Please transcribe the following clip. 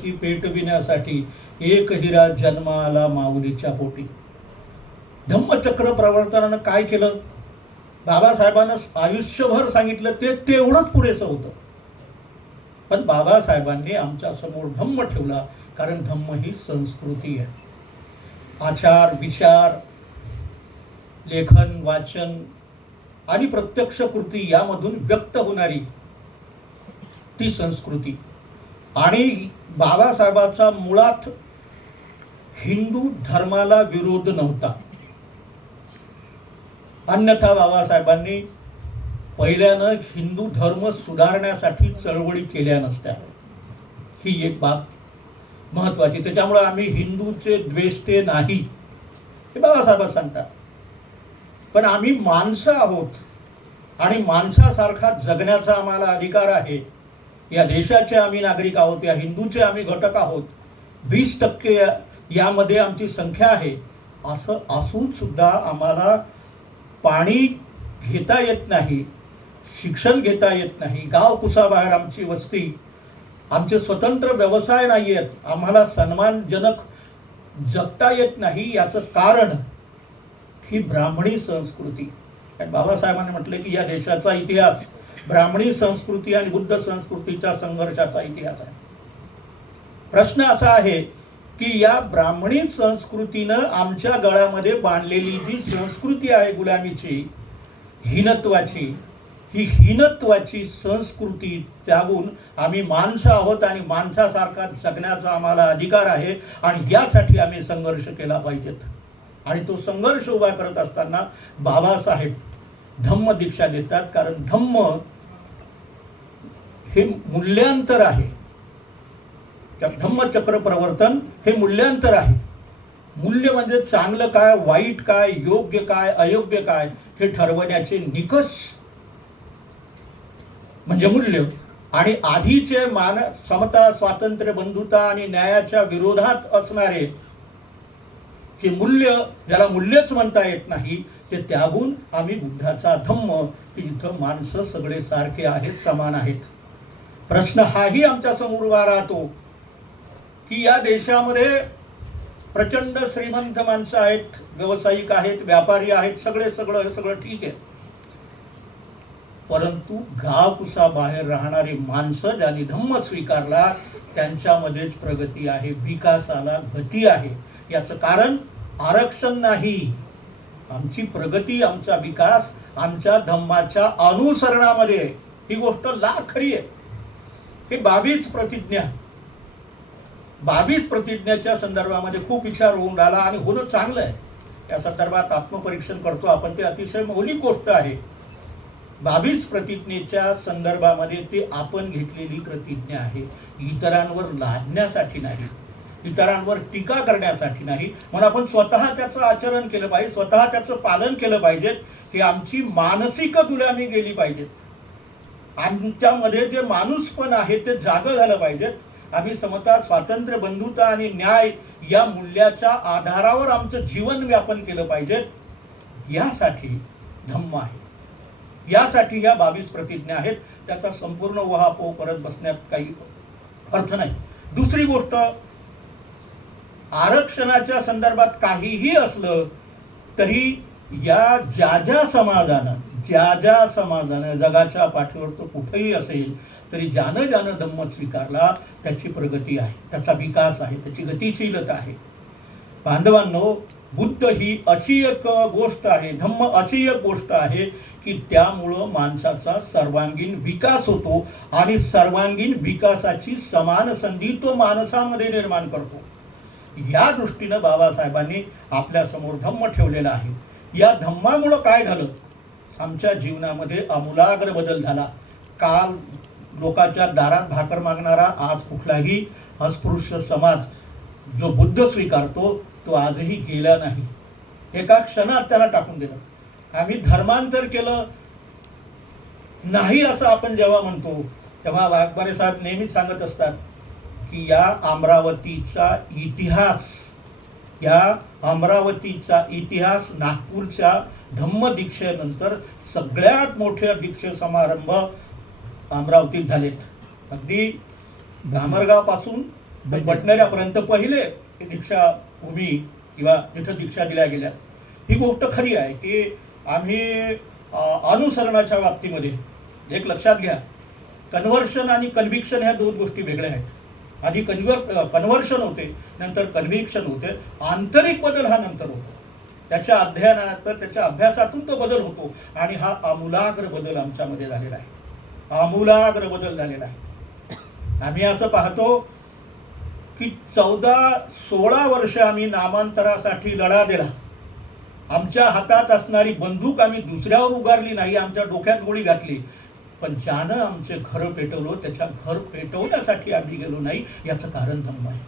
तशी पेटविण्यासाठी एक हिरा जन्माला माऊलीच्या पोटी. धम्मचक्र प्रवर्तनानं काय केलं? बाबासाहेबांना आयुष्यभर सांगितलं ते तेवढंच पुरेसं होतं. पण बाबासाहेबांनी आमच्या समोर धम्म ठेवला, कारण धम्म ही संस्कृती आहे. आचार विचार, लेखन वाचन आणि प्रत्यक्ष कृती यामधून व्यक्त होणारी ती संस्कृती. आणि बाबासाहेबाचा मुळात हिंदू धर्माला विरोध नव्हता. अन्यथा बाबासाहेबांनी पहिल्यानं हिंदू धर्म सुधारण्यासाठी चळवळी केल्या नसत्या. ही एक बाब महत्वाची. त्याच्यामुळे आम्ही हिंदूचे द्वेषते नाही हे बाबासाहेब सांगतात. पण आम्ही माणसं आहोत आणि माणसासारखा जगण्याचा आम्हाला अधिकार आहे. या देशाचे आम्ही नागरिक आहोत, या हिंदूचे आम्ही घटक आहोत. 20% यामध्ये आमची संख्या आहे. असं असून सुद्धा आम्हाला पाणी घेता येत नाही, शिक्षण घेता येत नाही, गाव कुसाबाहेर आमची वस्ती, आमचे स्वतंत्र व्यवसाय नाही आहेत, आम्हाला सन्मानजनक जगता येत नाही. याचं कारण ही ब्राह्मणी संस्कृती. आणि बाबासाहेबांनी म्हटले की या देशाचा इतिहास ब्राह्मणी संस्कृती आणि बुद्ध संस्कृतीच्या संघर्षाचा इतिहास आहे. प्रश्न असा आहे की या ब्राह्मणी संस्कृतीनं आमच्या गळ्यामध्ये बांधलेली जी संस्कृती आहे गुलामीची, हीनत्वाची, ही हीनत्वाची संस्कृती त्यागून आम्ही माणसं आहोत आणि माणसासारखा जगण्याचा आम्हाला अधिकार आहे. आणि यासाठी आम्ही संघर्ष केला पाहिजेत. आणि तो संघर्ष उभा करत असताना बाबासाहेब धम्म दीक्षा देतात. कारण धम्म हे मूल्यांतर आहे. धम्मचक्र प्रवर्तन हे मूल्यांतर आहे. मूल्य म्हणजे चांगलं काय, वाईट काय, योग्य काय, अयोग्य काय हे ठरवण्याचे निकष म्हणजे मूल्य. आणि आधीचे समता, स्वातंत्र्य, बंधुता आणि न्यायाच्या विरोधात असणारे जे मूल्य, ज्याला मूल्यच म्हणता येत नाही, ते त्यागून आम्ही बुद्धाचा धम्म, की जिथं माणसं सगळे सारखे आहेत, समान आहेत. प्रश्न हाही आमच्या समोर उभा राहतो की या देशामध्ये प्रचंड श्रीमंत माणसं आहेत, व्यावसायिक आहेत, व्यापारी आहेत, सगळं ठीक आहे. परंतु गाव कुसा बाहेर राहणारी माणसं ज्यांनी धम्म स्वीकारला त्यांच्यामध्येच प्रगती आहे, विकासाला गती आहे. याचं कारण आरक्षण नाही. आमची प्रगती, आमचा विकास आमच्या धम्माच्या अनुसरणामध्ये आहे. ही गोष्ट लाख खरी आहे. ही 22 प्रतिज्ञाच्या संदर्भामध्ये खूप विचार होऊन राहिला आणि होणं चांगलं आहे. त्या संदर्भात आत्मपरीक्षण करतो आपण, ते अतिशय मौलिक गोष्ट आहे. 22 प्रतिज्ञेच्या संदर्भामध्ये ते आपण घेतलेली प्रतिज्ञा आहे, इतरांवर लादण्यासाठी नाही, इतरांवर टीका करण्यासाठी नाही. म्हणून आपण स्वतः त्याचं आचरण केलं पाहिजे, स्वतः त्याचं पालन केलं पाहिजे. की आमची मानसिक गुलामी गेली पाहिजे. आमच्यामध्ये जे माणूसपण आहे ते जागं झालं पाहिजे. आम्ही समता, स्वातंत्र्य, बंधुता आणि न्याय या मूल्याच्या आधारावर आमचं जीवन व्यापन केलं पाहिजे. यासाठी धम्म आहे, यासाठी या 22 प्रतिज्ञा आहेत. त्याचा संपूर्ण उहापोह करत बसण्यात काही अर्थ नाही. दुसरी गोष्ट, आरक्षणाच्या संदर्भात काहीही असलं तरी या ज्या समाजानं जगाच्या पाठीवर तो कुठेही असेल तरी ज्यानं धम्म स्वीकारला त्याची प्रगती आहे, त्याचा विकास आहे, त्याची गतिशीलता आहे. बांधवांनो, बुद्ध ही अशी एक गोष्ट आहे, धम्म अशी एक गोष्ट आहे की त्यामुळं माणसाचा सर्वांगीण विकास होतो आणि सर्वांगीण विकासाची समान संधी तो माणसामध्ये निर्माण करतो. या दृष्टीनं बाबासाहेबांनी आपल्या समोर धम्म ठेवलेला आहे. या धम्मामुळं काय झालं? आमच्या जीवनामध्ये आमूलाग्र बदल झाला. काल लोकांच्या दारात भाकर मागणारा आज कुठलाही अस्पृश्य समाज जो बुद्ध स्वीकारतो तो आजही गेला नाही. एका क्षणात त्याला टाकून दिलं. आम्ही धर्मांतर केलं नाही असं आपण जेव्हा म्हणतो तेव्हा वाघमारे साहेब नेहमीच सांगत असतात की या अमरावतीचा इतिहास नागपूरच्या धम्म दीक्षेनंतर सगळ्यात मोठे दीक्षे समारंभ अमरावतीत झालेत. अगदी भामरगाव पासून तर बटणाऱ्यापर्यंत पहिले दीक्षाभूमी किंवा जिथं दीक्षा दिल्या गेल्या, ही गोष्ट खरी आहे की आम्ही अनुसरणाच्या बाबतीमध्ये एक लक्षात घ्या, कन्व्हर्शन आणि कन्व्हिक्शन ह्या दोन गोष्टी वेगळ्या आहेत. आधी कन्व्हर्शन होते, नंतर कन्व्हिक्शन होते. आंतरिक बदल हा नंतर होतो, त्याच्या अध्ययनानंतर त्याच्या अभ्यासातून तो बदल होतो. आणि हा आमूलाग्र बदल आमच्यामध्ये झालेला आहे, आमूलाग्र बदल झालेला आहे. आम्ही असं पाहतो की 14-16 वर्ष आम्ही नामांतरासाठी लढा दिला. आमच्या हातात असणारी बंदूक आम्ही दुसऱ्यावर उगारली नाही, आमच्या डोक्यात गोळी घातली, पण ज्यानं आमचे घर पेटवलं त्याच्या घर पेटवण्यासाठी आम्ही गेलो नाही. याचं कारण धर्म आहे.